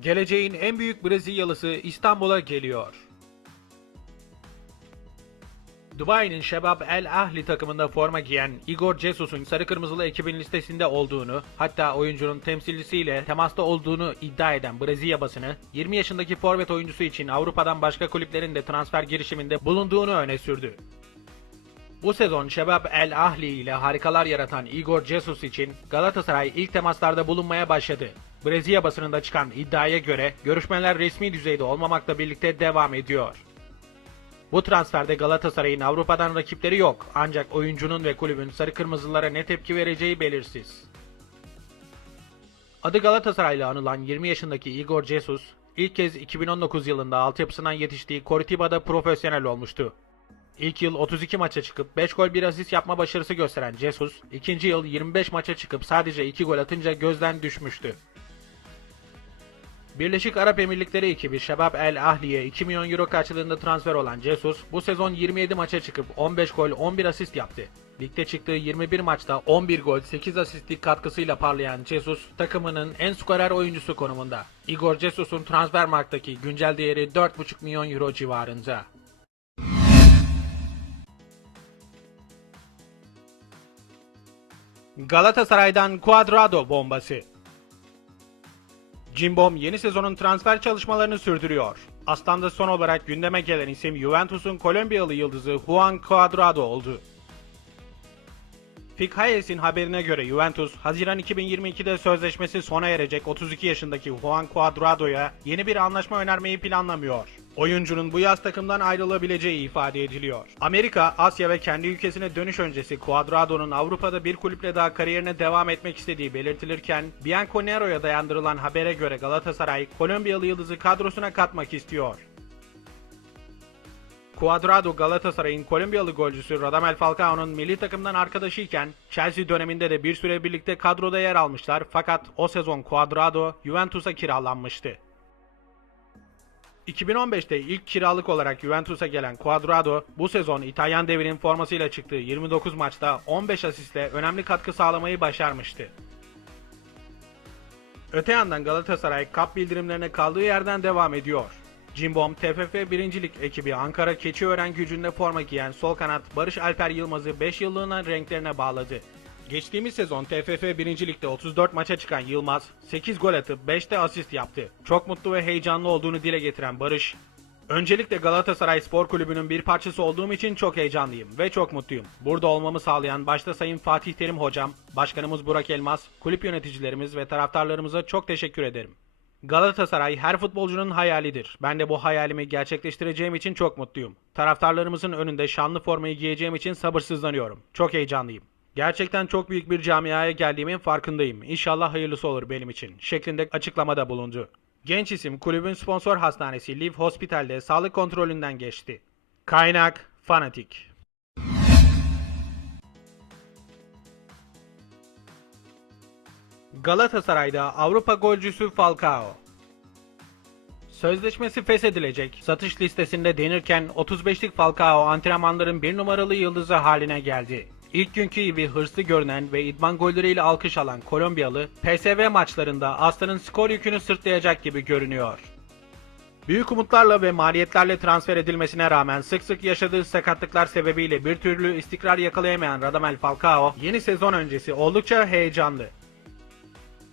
Geleceğin en büyük Brezilyalısı İstanbul'a geliyor. Dubai'nin Şebab El Ahli takımında forma giyen Igor Jesus'un sarı kırmızılı ekibin listesinde olduğunu, hatta oyuncunun temsilcisiyle temasta olduğunu iddia eden Brezilya basını, 20 yaşındaki forvet oyuncusu için Avrupa'dan başka kulüplerin de transfer girişiminde bulunduğunu öne sürdü. Bu sezon Şebab El Ahli ile harikalar yaratan Igor Jesus için Galatasaray ilk temaslarda bulunmaya başladı. Brezilya basınında çıkan iddiaya göre görüşmeler resmi düzeyde olmamakla birlikte devam ediyor. Bu transferde Galatasaray'ın Avrupa'dan rakipleri yok ancak oyuncunun ve kulübün sarı kırmızılara ne tepki vereceği belirsiz. Adı Galatasaray'la anılan 20 yaşındaki Igor Jesus, ilk kez 2019 yılında altyapısından yetiştiği Cortiba'da profesyonel olmuştu. İlk yıl 32 maça çıkıp 5 gol 1 asist yapma başarısı gösteren Jesus, ikinci yıl 25 maça çıkıp sadece 2 gol atınca gözden düşmüştü. Birleşik Arap Emirlikleri ekibi Şebab El Ahli'ye 2 milyon euro karşılığında transfer olan Jesus, bu sezon 27 maça çıkıp 15 gol 11 asist yaptı. Ligde çıktığı 21 maçta 11 gol 8 asistlik katkısıyla parlayan Jesus, takımının en skorer oyuncusu konumunda. Igor Jesus'un Transfermarkt'taki güncel değeri 4,5 milyon euro civarında. Galatasaray'dan Cuadrado bombası. Cimbom yeni sezonun transfer çalışmalarını sürdürüyor. Aslan'da son olarak gündeme gelen isim Juventus'un Kolombiyalı yıldızı Juan Cuadrado oldu. Fik Hayes'in haberine göre Juventus, Haziran 2022'de sözleşmesi sona erecek 32 yaşındaki Juan Cuadrado'ya yeni bir anlaşma önermeyi planlamıyor. Oyuncunun bu yaz takımdan ayrılabileceği ifade ediliyor. Amerika, Asya ve kendi ülkesine dönüş öncesi Cuadrado'nun Avrupa'da bir kulüple daha kariyerine devam etmek istediği belirtilirken, Bianconero'ya dayandırılan habere göre Galatasaray, Kolombiyalı yıldızı kadrosuna katmak istiyor. Cuadrado Galatasaray'ın Kolombiyalı golcüsü Radamel Falcao'nun milli takımdan arkadaşıyken Chelsea döneminde de bir süre birlikte kadroda yer almışlar fakat o sezon Cuadrado Juventus'a kiralanmıştı. 2015'te ilk kiralık olarak Juventus'a gelen Cuadrado bu sezon İtalyan devinin formasıyla çıktığı 29 maçta 15 asistle önemli katkı sağlamayı başarmıştı. Öte yandan Galatasaray kap bildirimlerine kaldığı yerden devam ediyor. Cimbom TFF 1. Lig ekibi Ankara Keçiören gücünde forma giyen sol kanat Barış Alper Yılmaz'ı 5 yıllığına renklerine bağladı. Geçtiğimiz sezon TFF 1. Lig'de 34 maça çıkan Yılmaz 8 gol atıp 5 de asist yaptı. Çok mutlu ve heyecanlı olduğunu dile getiren Barış, Öncelikle Galatasaray Spor Kulübü'nün bir parçası olduğum için çok heyecanlıyım ve çok mutluyum. Burada olmamı sağlayan başta Sayın Fatih Terim Hocam, Başkanımız Burak Elmas, kulüp yöneticilerimiz ve taraftarlarımıza çok teşekkür ederim. Galatasaray her futbolcunun hayalidir. Ben de bu hayalimi gerçekleştireceğim için çok mutluyum. Taraftarlarımızın önünde şanlı formayı giyeceğim için sabırsızlanıyorum. Çok heyecanlıyım. Gerçekten çok büyük bir camiaya geldiğimin farkındayım. İnşallah hayırlısı olur benim için. Şeklinde açıklamada bulundu. Genç isim kulübün sponsor hastanesi Live Hospital'de sağlık kontrolünden geçti. Kaynak Fanatik Galatasaray'da Avrupa golcüsü Falcao Sözleşmesi feshedilecek. Satış listesinde denirken 35'lik Falcao antrenmanların bir numaralı yıldızı haline geldi. İlk günkü gibi hırslı görünen ve idman golleriyle alkış alan Kolombiyalı, PSV maçlarında Aslan'ın skor yükünü sırtlayacak gibi görünüyor. Büyük umutlarla ve maliyetlerle transfer edilmesine rağmen sık sık yaşadığı sakatlıklar sebebiyle bir türlü istikrar yakalayamayan Radamel Falcao, yeni sezon öncesi oldukça heyecanlı.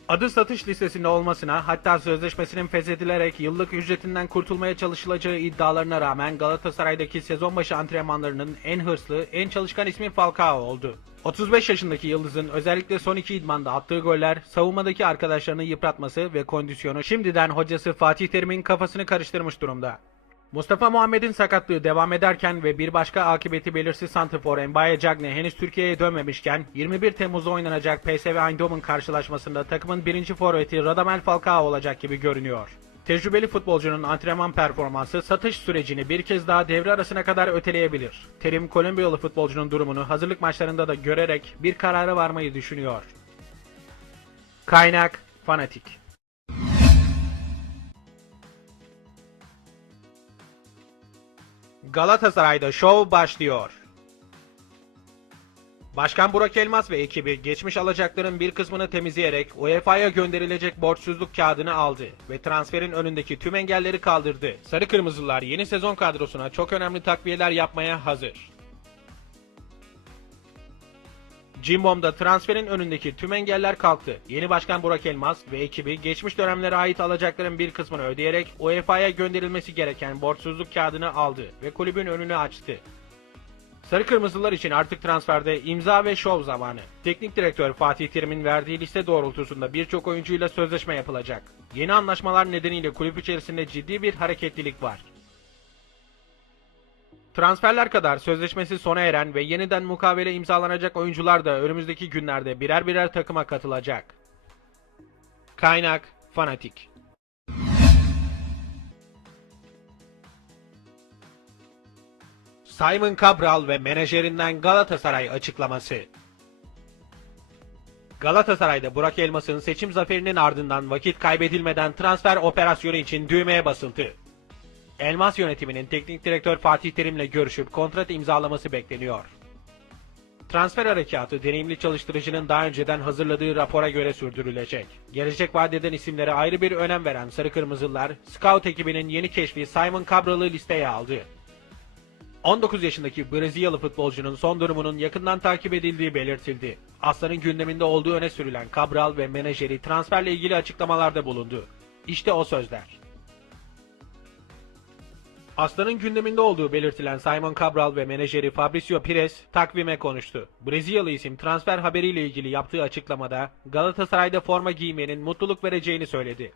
Adı satış listesinde olmasına hatta sözleşmesinin feshedilerek yıllık ücretinden kurtulmaya çalışılacağı iddialarına rağmen Galatasaray'daki sezon başı antrenmanlarının en hırslı, en çalışkan ismi Falcao oldu. 35 yaşındaki Yıldız'ın özellikle son iki idmanda attığı goller, savunmadaki arkadaşlarını yıpratması ve kondisyonu şimdiden hocası Fatih Terim'in kafasını karıştırmış durumda. Mustafa Muhammed'in sakatlığı devam ederken ve bir başka akıbeti belirsiz santrfor Mbaye Cagne henüz Türkiye'ye dönmemişken 21 Temmuz'da oynanacak PSV Eindhoven karşılaşmasında takımın birinci forveti Radamel Falcao olacak gibi görünüyor. Tecrübeli futbolcunun antrenman performansı satış sürecini bir kez daha devre arasına kadar öteleyebilir. Terim Kolombiyalı futbolcunun durumunu hazırlık maçlarında da görerek bir karara varmayı düşünüyor. Kaynak Fanatik Galatasaray'da şov başlıyor. Başkan Burak Elmas ve ekibi geçmiş alacakların bir kısmını temizleyerek UEFA'ya gönderilecek borçsuzluk kağıdını aldı ve transferin önündeki tüm engelleri kaldırdı. Sarı Kırmızılar yeni sezon kadrosuna çok önemli takviyeler yapmaya hazır. Cimbom'da transferin önündeki tüm engeller kalktı. Yeni başkan Burak Elmas ve ekibi geçmiş dönemlere ait alacakların bir kısmını ödeyerek UEFA'ya gönderilmesi gereken borçsuzluk kağıdını aldı ve kulübün önünü açtı. Sarı Kırmızılar için artık transferde imza ve şov zamanı. Teknik direktör Fatih Terim'in verdiği liste doğrultusunda birçok oyuncuyla sözleşme yapılacak. Yeni anlaşmalar nedeniyle kulüp içerisinde ciddi bir hareketlilik var. Transferler kadar sözleşmesi sona eren ve yeniden mukavele imzalanacak oyuncular da önümüzdeki günlerde birer birer takıma katılacak. Kaynak Fanatik Simon Cabral ve menajerinden Galatasaray açıklaması. Galatasaray'da Burak Elmas'ın seçim zaferinin ardından vakit kaybedilmeden transfer operasyonu için düğmeye basıldı. Elmas yönetiminin teknik direktör Fatih Terim'le görüşüp kontrat imzalaması bekleniyor. Transfer harekatı deneyimli çalıştırıcının daha önceden hazırladığı rapora göre sürdürülecek. Gelecek vadeden isimlere ayrı bir önem veren Sarı Kırmızılar, Scout ekibinin yeni keşfi Simon Cabral'ı listeye aldı. 19 yaşındaki Brezilyalı futbolcunun son durumunun yakından takip edildiği belirtildi. Aslan'ın gündeminde olduğu öne sürülen Cabral ve menajeri transferle ilgili açıklamalarda bulundu. İşte o sözler. Aslan'ın gündeminde olduğu belirtilen Simon Cabral ve menajeri Fabricio Pires takvime konuştu. Brezilyalı isim transfer haberiyle ilgili yaptığı açıklamada Galatasaray'da forma giymenin mutluluk vereceğini söyledi.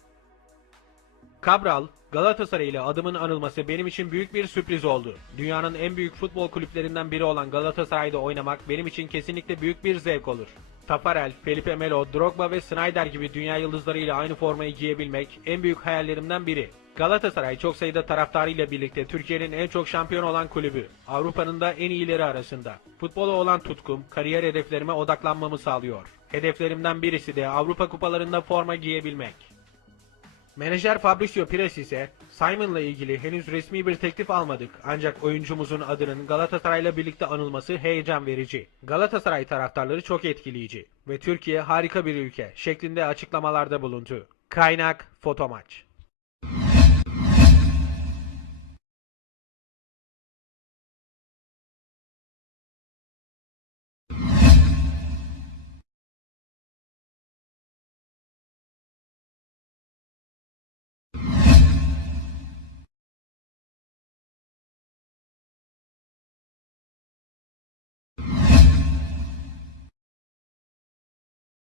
Cabral, Galatasaray ile adımın anılması benim için büyük bir sürpriz oldu. Dünyanın en büyük futbol kulüplerinden biri olan Galatasaray'da oynamak benim için kesinlikle büyük bir zevk olur. Tafarel, Felipe Melo, Drogba ve Snyder gibi dünya yıldızlarıyla aynı formayı giyebilmek en büyük hayallerimden biri. Galatasaray çok sayıda taraftarıyla birlikte Türkiye'nin en çok şampiyon olan kulübü. Avrupa'nın da en iyileri arasında. Futbola olan tutkum, kariyer hedeflerime odaklanmamı sağlıyor. Hedeflerimden birisi de Avrupa kupalarında forma giyebilmek. Menajer Fabricio Pires ise Simon'la ilgili henüz resmi bir teklif almadık ancak oyuncumuzun adının Galatasaray'la birlikte anılması heyecan verici. Galatasaray taraftarları çok etkileyici ve Türkiye harika bir ülke şeklinde açıklamalarda bulundu. Kaynak Fotomaç